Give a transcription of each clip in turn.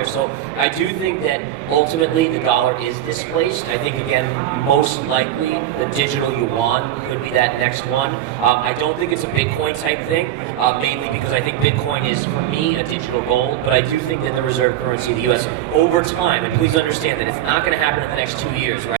there. So I do think that ultimately the dollar is displaced. I think, again, most likely the digital yuan could be that next one. I don't think it's a Bitcoin type thing, mainly because I think Bitcoin is, for me, a digital gold, but I do think that the reserve currency of the U.S. over time, and please understand that it's not going to happen in the next 2 years, right?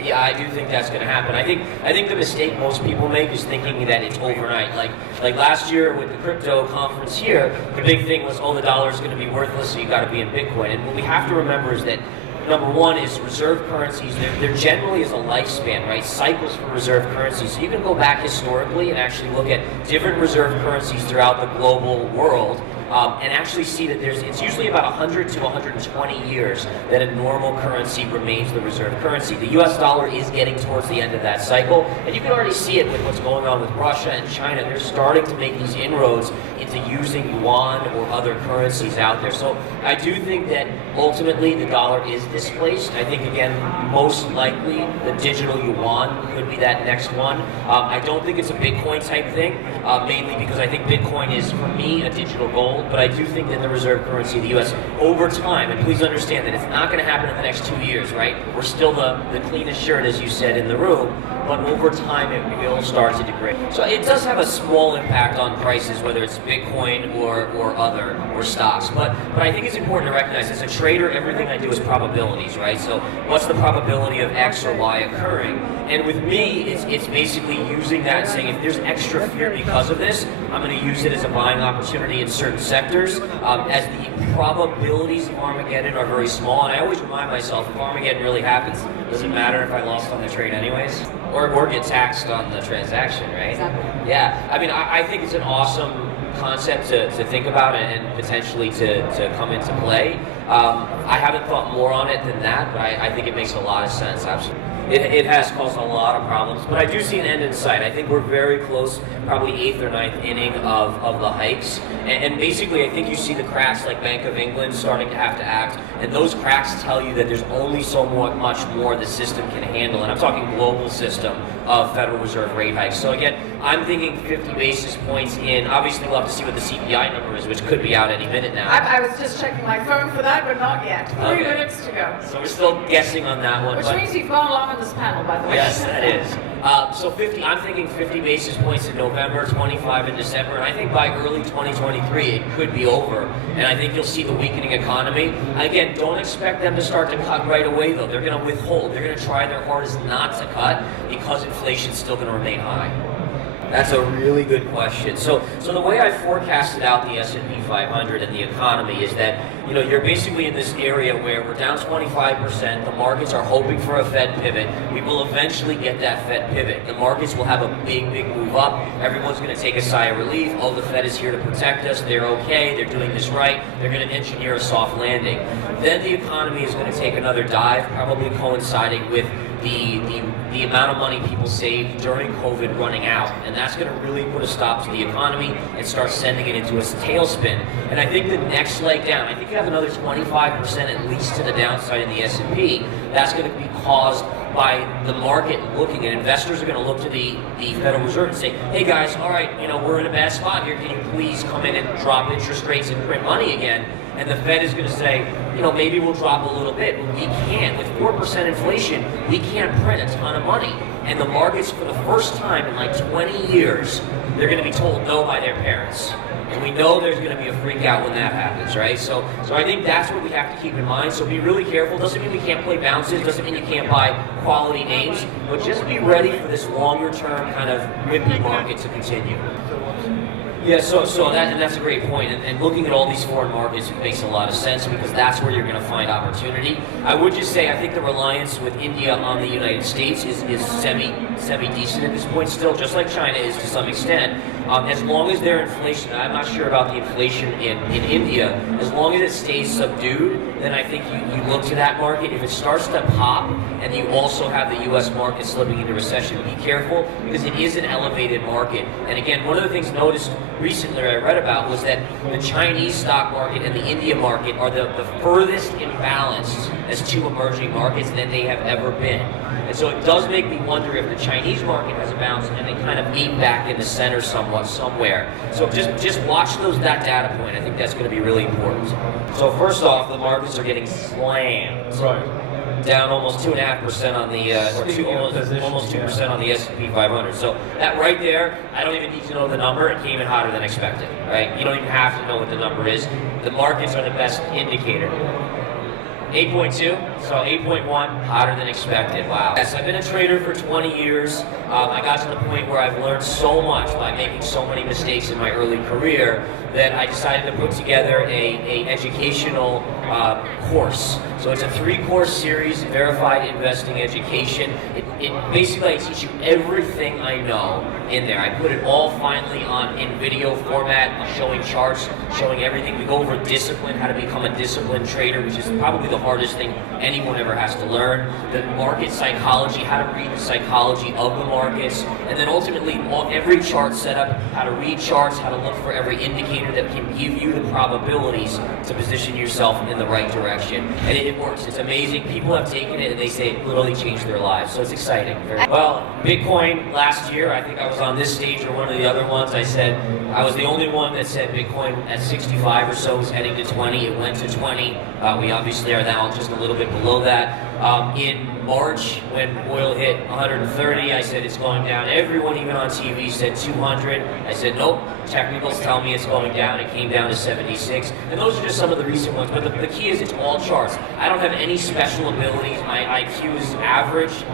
Yeah, I do think that's going to happen. I think the mistake most people make is thinking that it's overnight. Like last year with the crypto conference here, the big thing was, oh, the dollar is going to be worthless, so you got to be in Bitcoin. And what we have to remember is that number one is reserve currencies. There generally is a lifespan, right? Cycles for reserve currencies. So you can go back historically and actually look at different reserve currencies throughout the global world. And actually see that it's usually about 100 to 120 years that a normal currency remains the reserve currency. The US dollar is getting towards the end of that cycle, and you can already see it with what's going on with Russia and China. They're starting to make these inroads into using yuan or other currencies out there. So I do think that ultimately the dollar is displaced. I think, again, most likely the digital yuan could be that next one. I don't think it's a Bitcoin type thing, mainly because I think Bitcoin is, for me, a digital gold. But I do think that the reserve currency of the U.S. over time, and please understand that it's not going to happen in the next 2 years, right? We're still the cleanest shirt, as you said, in the room, but over time it will start to degrade. So it does have a small impact on prices, whether it's Bitcoin or other stocks. But I think it's important to recognize, as a trader, everything I do is probabilities, right? So what's the probability of X or Y occurring? And with me, it's basically using that and saying, if there's extra fear because of this, I'm going to use it as a buying opportunity in certain sectors, as the probabilities of Armageddon are very small. And I always remind myself, if Armageddon really happens, does it matter if I lost on the trade anyways? Or get taxed on the transaction, right? Exactly. Yeah, I mean, I think it's an awesome concept to think about and potentially to come into play. I haven't thought more on it than that, but I think it makes a lot of sense, absolutely. It has caused a lot of problems, but I do see an end in sight. I think we're very close, probably 8th or 9th inning of the hikes. And basically, I think you see the cracks like Bank of England starting to have to act, and those cracks tell you that there's only so much more the system can handle. And I'm talking global system of Federal Reserve rate hikes. So again, I'm thinking 50 basis points in. Obviously, we'll have to see what the CPI number is, which could be out any minute now. I was just checking my phone for that, but not yet. 3 minutes to go. So we're still guessing on that one. Which means you've gone long on this panel, by the way. Yes, that is. So 50, I'm thinking 50 basis points in November, 25 in December, and I think by early 2023 it could be over. And I think you'll see the weakening economy. Again, don't expect them to start to cut right away, though. They're going to withhold. They're going to try their hardest not to cut because inflation's still going to remain high. That's a really good question. So the way I forecasted out the S&P 500 and the economy is that, you're basically in this area where we're down 25%. The markets are hoping for a Fed pivot. We will eventually get that Fed pivot. The markets will have a big move up. Everyone's going to take a sigh of relief. Oh, the Fed is here to protect us. They're okay. They're doing this right. They're going to engineer a soft landing. Then the economy is going to take another dive, probably coinciding with the amount of money people saved during COVID running out, and that's going to really put a stop to the economy and start sending it into a tailspin. And I think the next leg down, I think you have another 25% at least to the downside in the S&P. That's going to be caused by the market looking, and investors are going to look to the Federal Reserve and say, hey guys, all right, we're in a bad spot here. Can you please come in and drop interest rates and print money again? And the Fed is going to say, maybe we'll drop a little bit. We can't. With 4% inflation, we can't print a ton of money. And the markets, for the first time in like 20 years, they're going to be told no by their parents. And we know there's going to be a freak out when that happens, right? So I think that's what we have to keep in mind. So be really careful. Doesn't mean we can't play bounces. Doesn't mean you can't buy quality names. But just be ready for this longer term kind of whippy market to continue. Yeah, so that's a great point. And looking at all these foreign markets makes a lot of sense because that's where you're going to find opportunity. I would just say I think the reliance with India on the United States is semi-decent at this point still, just like China is to some extent. As long as their inflation, I'm not sure about the inflation in India, as long as it stays subdued, then I think you look to that market. If it starts to pop and you also have the U.S. market slipping into recession, be careful because it is an elevated market. And again, one of the things noticed recently I read about was that the Chinese stock market and the India market are the furthest imbalanced as two emerging markets than they have ever been. And so it does make me wonder if the Chinese market has a bounce and they kind of meet back in the center somewhere. So just watch that data point. I think that's going to be really important. So first off, the markets are getting slammed. Right. Down almost 2.5% on the, almost 2% on the S&P 500. So that right there, I don't even need to know the number. It came in hotter than expected, right? You don't even have to know what the number is. The markets are the best indicator. 8.2, so 8.1, hotter than expected. Wow. Yes, I've been a trader for 20 years. I got to the point where I've learned so much by making so many mistakes in my early career that I decided to put together a educational course. So it's a 3-course series, verified investing education. It basically, I teach you everything I know in there. I put it all finally in video format, showing charts, showing everything. We go over discipline, how to become a disciplined trader, which is probably the hardest thing anyone ever has to learn. The market psychology, how to read the psychology of the markets, and then ultimately every chart setup, how to read charts, how to look for every indicator that can give you the probabilities to position yourself in the right direction. And it works. It's amazing. People have taken it and they say it literally changed their lives. So it's exciting. Well, Bitcoin last year, I think I was on this stage or one of the other ones. I said I was the only one that said Bitcoin at 65 or so was heading to 20. It went to 20. We obviously are now just a little bit below that. In March, when oil hit 130, I said it's going down. Everyone, even on TV, said 200. I said, nope, technicals tell me it's going down. It came down to 76. And those are just some of the recent ones. But the key is it's all charts. I don't have any special abilities. My IQ is average.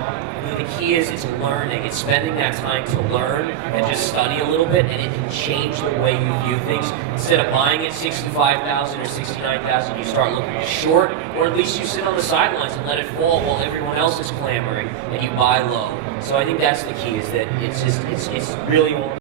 The key is it's learning. It's spending that time to learn and just study a little bit, and it can change the way you view things. Instead of buying at 65,000 or 69,000, you start looking short, or at least you sit on the sidelines and let it fall while everyone else is clamoring, and you buy low. So I think that's the key, is that it's really